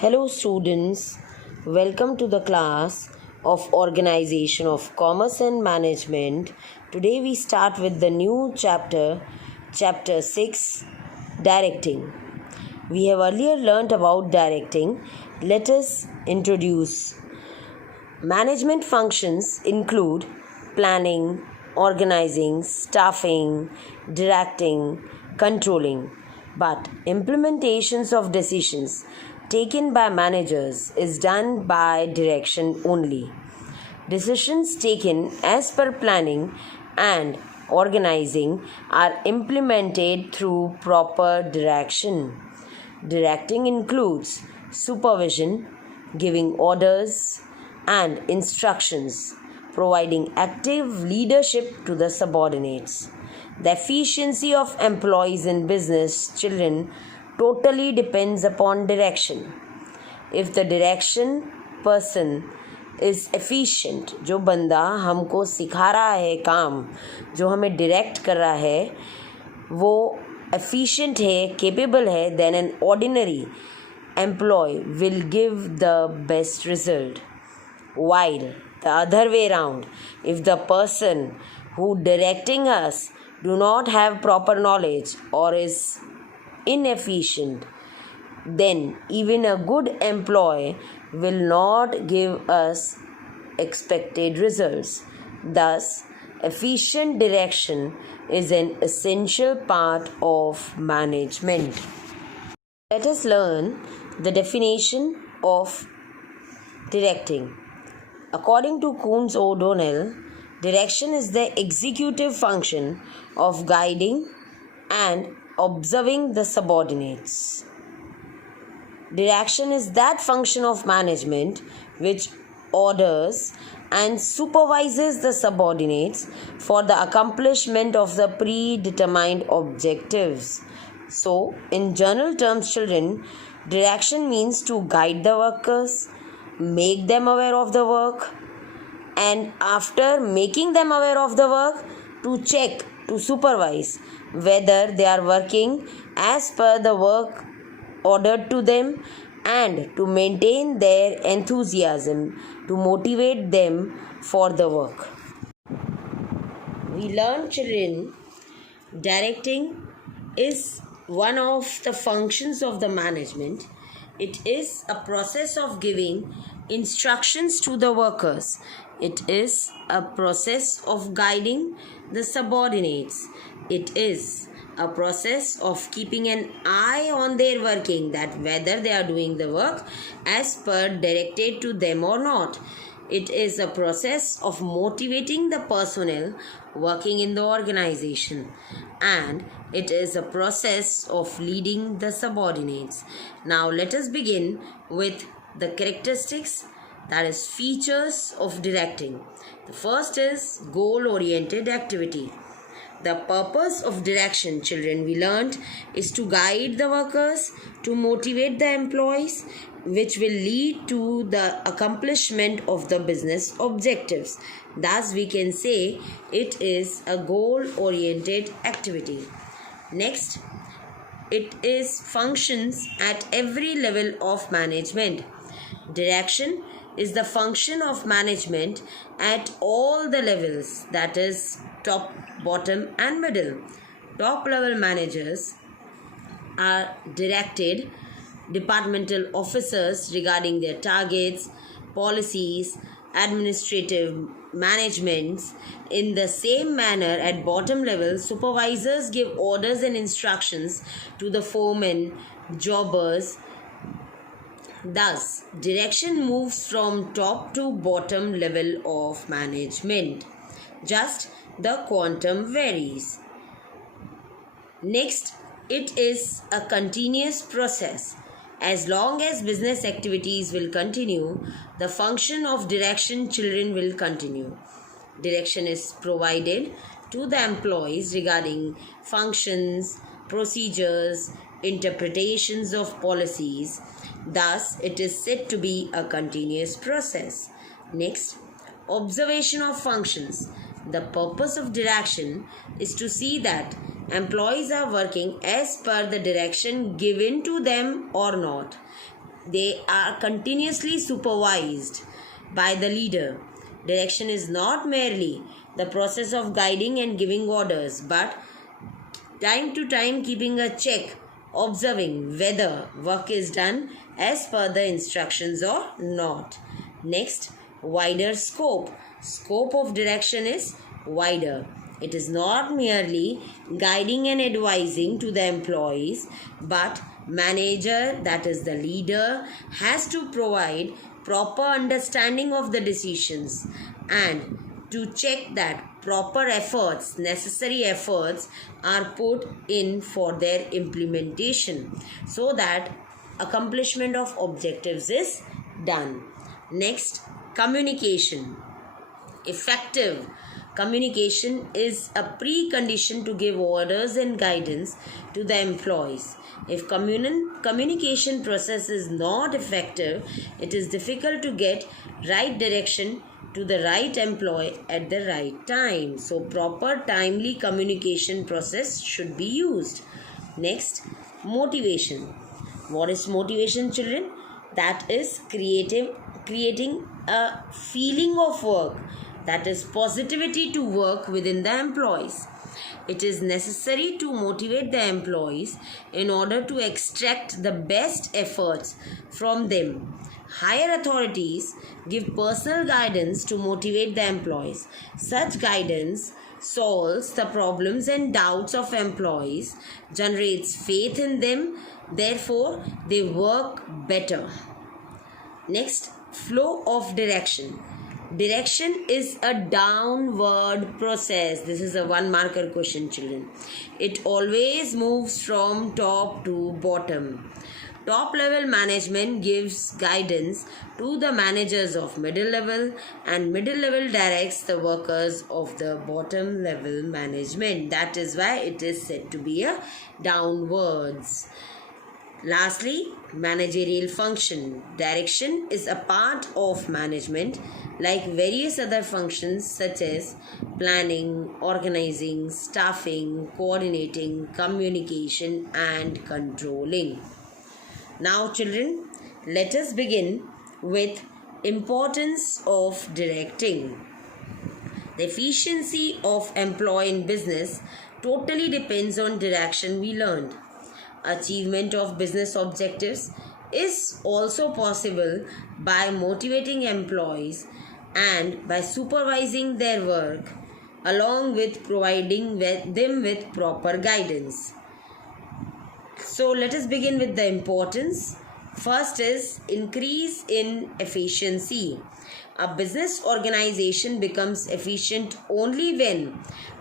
Hello, students. Welcome to the class of Organization of Commerce and Management. Today, we start with the new chapter, Chapter 6 Directing. We have earlier learnt about directing. Let us introduce. Management functions include planning, organizing, staffing, directing, controlling. But implementations of decisions taken by managers is done by direction only. Decisions taken as per planning and organizing are implemented through proper direction. Directing includes supervision, giving orders and instructions, providing active leadership to the subordinates. The efficiency of employees in business children totally depends upon direction. If the direction person is efficient, जो बंदा हमको सिखा रहा है काम, जो हमें direct कर रहा है, वो efficient है, capable है, then an ordinary employee will give the best result. While the other way around, if the person who directing us do not have proper knowledge or is inefficient, then even a good employee will not give us expected results. Thus, efficient direction is an essential part of management. Let us learn the definition of directing. According to Coons O'Donnell, direction is the executive function of guiding and observing the subordinates. Direction is that function of management which orders and supervises the subordinates for the accomplishment of the predetermined objectives. So, in general terms, children, direction means to guide the workers, make them aware of the work, and after making them aware of the work, to check, to supervise whether they are working as per the work ordered to them, and to maintain their enthusiasm, to motivate them for the work. We learn, children, directing is one of the functions of the management. It is a process of giving instructions to the workers. It is a process of guiding the subordinates. It is a process of keeping an eye on their working, that whether they are doing the work as per directed to them or not. It is a process of motivating the personnel working in the organization, and it is a process of leading the subordinates. Now let us begin with the characteristics, that is features of directing. The first is goal-oriented activity. The purpose of direction, children, we learned, is to guide the workers, to motivate the employees, which will lead to the accomplishment of the business objectives. Thus, we can say it is a goal-oriented activity. Next, it is functions at every level of management. Direction is the function of management at all the levels, that is top, bottom and middle. Top level managers are directed departmental officers regarding their targets, policies, administrative managements. In the same manner, at bottom level, supervisors give orders and instructions to the foremen, jobbers. Thus, direction moves from top to bottom level of management. Just the quantum varies. Next, it is a continuous process. As long as business activities will continue, the function of direction, children, will continue. Direction is provided to the employees regarding functions, procedures, interpretations of policies. Thus, it is said to be a continuous process. Next, observation of functions. The purpose of direction is to see that employees are working as per the direction given to them or not. They are continuously supervised by the leader. Direction is not merely the process of guiding and giving orders, but time to time keeping a check, observing whether work is done as per the instructions or not. Next, wider scope. Scope of direction is wider. It is not merely guiding and advising to the employees, but manager, that is the leader, has to provide proper understanding of the decisions and to check that proper efforts, necessary efforts are put in for their implementation so that accomplishment of objectives is done. Next, communication. Effective communication is a precondition to give orders and guidance to the employees. If communication process is not effective, it is difficult to get right direction to the right employee at the right time. So proper timely communication process should be used. Next, motivation. What is motivation, children? That is creating a feeling of work, that is positivity to work within the employees. It is necessary to motivate the employees in order to extract the best efforts from them. Higher authorities give personal guidance to motivate the employees. Such guidance solves the problems and doubts of employees, generates faith in them, therefore they work better. Next, flow of direction. Direction is a downward process. This is a 1 marker question, children. It always moves from top to bottom. Top level management gives guidance to the managers of middle level, and middle level directs the workers of the bottom level management. That is why it is said to be a downwards. Lastly, managerial function. Direction is a part of management like various other functions such as planning, organizing, staffing, coordinating, communication and controlling. Now children, let us begin with importance of directing. The efficiency of employee in business totally depends on direction we learned. Achievement of business objectives is also possible by motivating employees and by supervising their work along with providing them with proper guidance. So let us begin with the importance. First is increase in efficiency. A business organization becomes efficient only when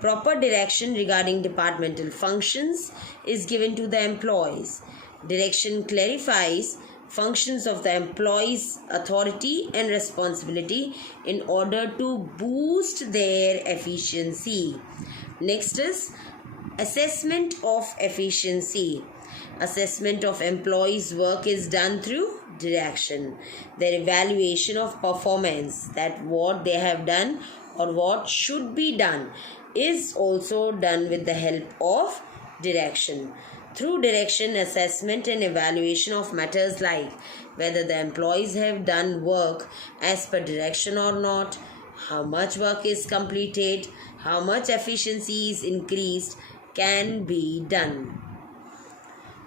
proper direction regarding departmental functions is given to the employees. Direction clarifies functions of the employees' authority and responsibility in order to boost their efficiency. Next is assessment of efficiency. Assessment of employees' work is done through direction. Their evaluation of performance, that what they have done or what should be done, is also done with the help of direction. Through direction, assessment and evaluation of matters like whether the employees have done work as per direction or not, how much work is completed, how much efficiency is increased, can be done.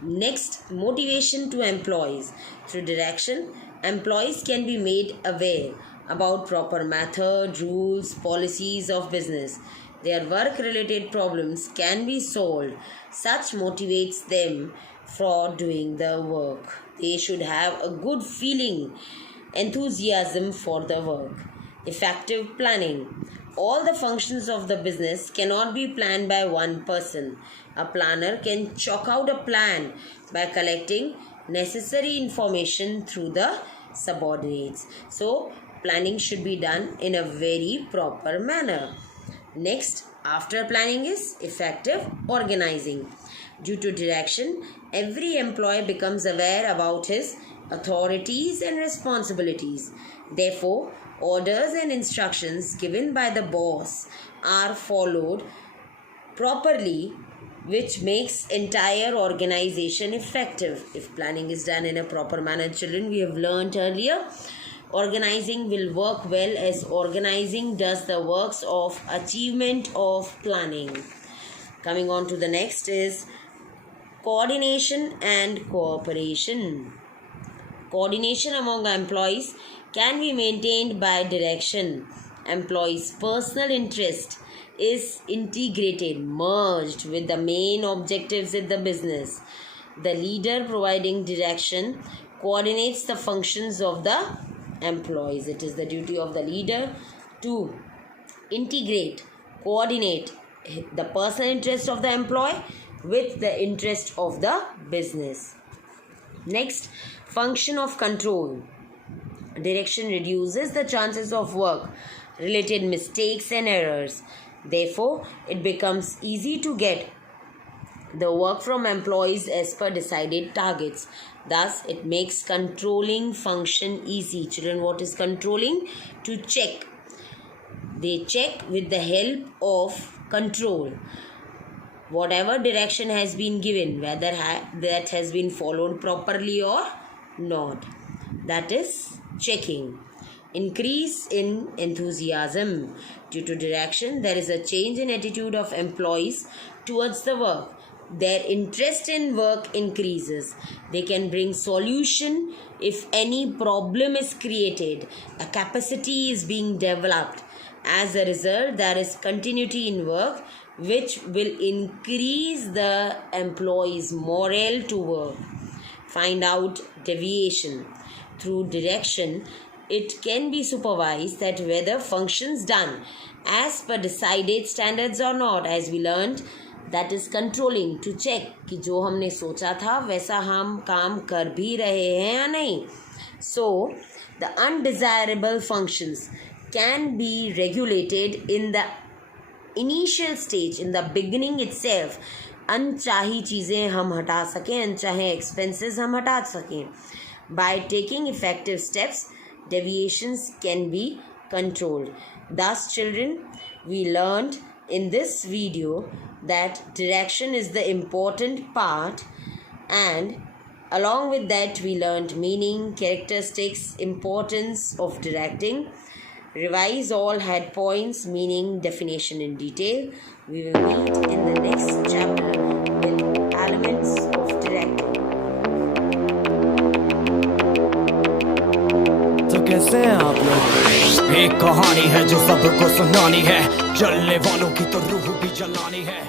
Next, motivation to employees. Through direction, employees can be made aware about proper method, rules, policies of business. Their work-related problems can be solved. Such motivates them for doing the work. They should have a good feeling, enthusiasm for the work. Effective planning. All the functions of the business cannot be planned by one person. A planner can chalk out a plan by collecting necessary information through the subordinates. So, planning should be done in a very proper manner. Next, after planning is effective organizing. Due to direction, every employee becomes aware about his authorities and responsibilities. Therefore, orders and instructions given by the boss are followed properly which makes entire organization effective. If planning is done in a proper manner, children, we have learned earlier, organizing will work well as organizing does the works of achievement of planning. Coming on to the next is coordination and cooperation. Coordination among employees can be maintained by direction. Employees' personal interest is integrated, merged with the main objectives of the business. The leader providing direction coordinates the functions of the employees. It is the duty of the leader to integrate, coordinate the personal interest of the employee with the interest of the business. Next, function of control. Direction reduces the chances of work-related mistakes and errors. Therefore, it becomes easy to get the work from employees as per decided targets. Thus, it makes controlling function easy. Children, what is controlling? To check. They check with the help of control. Whatever direction has been given, whether that has been followed properly or not. That is checking. Increase in enthusiasm. Due to direction, there is a change in attitude of employees towards the work. Their interest in work increases. They can bring solution if any problem is created. A capacity is being developed. As a result, there is continuity in work, which will increase the employee's morale to work. Find out deviation. Through direction, it can be supervised that whether functions done as per decided standards or not, as we learned, that is controlling, to check कि जो हमने सोचा था वैसा हम काम कर भी रहे हैं या नहीं. So, the undesirable functions can be regulated in the initial stage, in the beginning itself. अनचाही चीज़ें हम हटा सकें, अनचाहे expenses हम हटा सकें. By taking effective steps, deviations can be controlled. Thus, children, we learned in this video that direction is the important part, and along with that we learned meaning, characteristics, importance of directing. Revise all head points, meaning, definition in detail. We will meet in the next chapter with elements of directing. तो कैसे हैं आप लोग? एक कहानी है जो सबको सुनानी है, चलने वालों की तो रूह भी जलानी है.